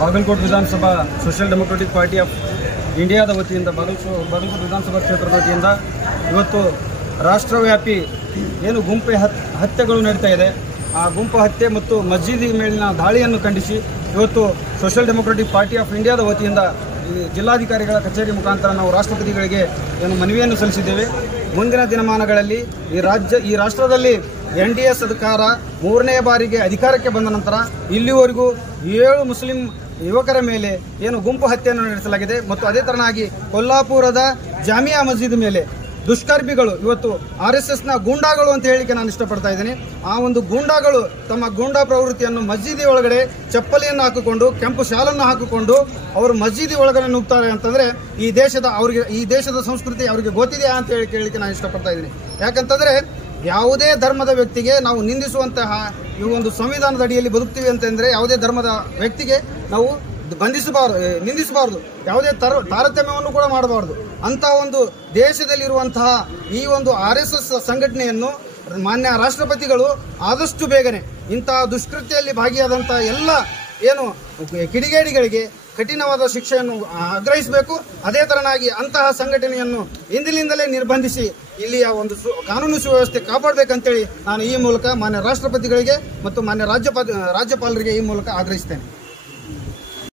ಬಾಗಲಕೋಟೆ ವಿಧಾನಸಭಾ social democratic party of ಇಂಡಿಯಾದ ವತಿಯಿಂದ ಬಾಗಲಕೋಟೆ ವಿಧಾನಸಭಾ ಕ್ಷೇತ್ರದ ವತಿಯಿಂದ ಇವತ್ತು ರಾಷ್ಟ್ರವ್ಯಾಪಿ ಏನು ಗುಂಪು ಹತ್ಯೆಗಳು ನಡೀತಾ ಇದೆ, ಆ ಗುಂಪು ಹತ್ಯೆ ಮತ್ತು ಮಸ್ಜಿದ್ ಮೇಲಿನ ದಾಳಿಯನ್ನು ಖಂಡಿಸಿ ಇವತ್ತು ಸೋಷಿಯಲ್ ಡೆಮೊಕ್ರೆಟಿಕ್ ಪಾರ್ಟಿ ಆಫ್ ಇಂಡಿಯಾದ ವತಿಯಿಂದ ಜಿಲ್ಲಾಧಿಕಾರಿಗಳ ಕಚೇರಿ ಮುಖಾಂತರ ನಾವು ರಾಷ್ಟ್ರಪತಿಗಳಿಗೆ ಏನು ಮನವಿಯನ್ನು ಸಲ್ಲಿಸಿದ್ದೇವೆ. ಮುಂದಿನ ದಿನಮಾನಗಳಲ್ಲಿ ಈ ರಾಷ್ಟ್ರದಲ್ಲಿ NDA ಸರ್ಕಾರ 3ನೇ ಬಾರಿಗೆ ಅಧಿಕಾರಕ್ಕೆ ಬಂದ ನಂತರ ಇಲ್ಲಿವರೆಗೂ 7 ಮುಸ್ಲಿಂ ಯುವಕರ ಮೇಲೆ ಏನು ಗುಂಪು ಹತ್ಯೆಯನ್ನು ನಡೆಸಲಾಗಿದೆ ಮತ್ತು ಅದೇ ತರನಾಗಿ ಕೊಲ್ಲಾಪುರದ ಜಾಮಿಯಾ ಮಸ್ಜಿದ್ ಮೇಲೆ ದುಷ್ಕರ್ಮಿಗಳು ಇವತ್ತು RSSನ ಗೂಂಡಾಗಳು ಅಂತ ಹೇಳಿಕೆ ನಾನು ಇಷ್ಟಪಡ್ತಾ ಇದ್ದೀನಿ. ಆ ಒಂದು ಗೂಂಡಾಗಳು ತಮ್ಮ ಗೂಂಡಾ ಪ್ರವೃತ್ತಿಯನ್ನು ಮಸ್ಜಿದಿ ಒಳಗಡೆ ಚಪ್ಪಲಿಯನ್ನು ಹಾಕಿಕೊಂಡು ಕೆಂಪು ಶಾಲನ್ನು ಹಾಕಿಕೊಂಡು ಅವರು ಮಸ್ಜಿದಿ ಒಳಗಡೆ ನುಗ್ತಾರೆ ಅಂತಂದರೆ ಈ ದೇಶದ ಸಂಸ್ಕೃತಿ ಅವರಿಗೆ ಗೊತ್ತಿದೆಯಾ ಅಂತ ಹೇಳಿ ಕೇಳಲಿಕ್ಕೆ ನಾನು ಇಷ್ಟಪಡ್ತಾ ಇದ್ದೀನಿ. ಯಾಕಂತಂದರೆ ಯಾವುದೇ ಧರ್ಮದ ವ್ಯಕ್ತಿಗೆ ನಾವು ನಿಂದಿಸುವಂತಹ ಈ ಒಂದು ಸಂವಿಧಾನದ ಅಡಿಯಲ್ಲಿ ಬದುಕ್ತೀವಿ ಅಂತಂದರೆ ಯಾವುದೇ ಧರ್ಮದ ವ್ಯಕ್ತಿಗೆ ನಾವು ನಿಂದಿಸಬಾರ್ದು, ಯಾವುದೇ ತಾರತಮ್ಯವನ್ನು ಕೂಡ ಮಾಡಬಾರ್ದು. ಅಂತ ಒಂದು ದೇಶದಲ್ಲಿರುವಂತಹ ಈ ಒಂದು RSS ಸಂಘಟನೆಯನ್ನು ಮಾನ್ಯ ರಾಷ್ಟ್ರಪತಿಗಳು ಆದಷ್ಟು ಬೇಗನೆ ಇಂತಹ ದುಷ್ಕೃತ್ಯದಲ್ಲಿ ಭಾಗಿಯಾದಂಥ ಎಲ್ಲ ಏನು ಕಿಡಿಗೇಡಿಗಳಿಗೆ ಕಠಿಣವಾದ ಶಿಕ್ಷೆಯನ್ನು ಆಗ್ರಹಿಸಬೇಕು. ಅದೇ ತರನಾಗಿ ಅಂತಹ ಸಂಘಟನೆಯನ್ನು ಇಂದಿನಿಂದಲೇ ನಿರ್ಬಂಧಿಸಿ ಇಲ್ಲಿಯ ಒಂದು ಕಾನೂನು ಸುವ್ಯವಸ್ಥೆ ಕಾಪಾಡಬೇಕಂತೇಳಿ ನಾನು ಈ ಮೂಲಕ ಮಾನ್ಯ ರಾಷ್ಟ್ರಪತಿಗಳಿಗೆ ಮತ್ತು ಮಾನ್ಯ ರಾಜ್ಯಪಾಲರಿಗೆ ಈ ಮೂಲಕ ಆಗ್ರಹಿಸ್ತೇನೆ.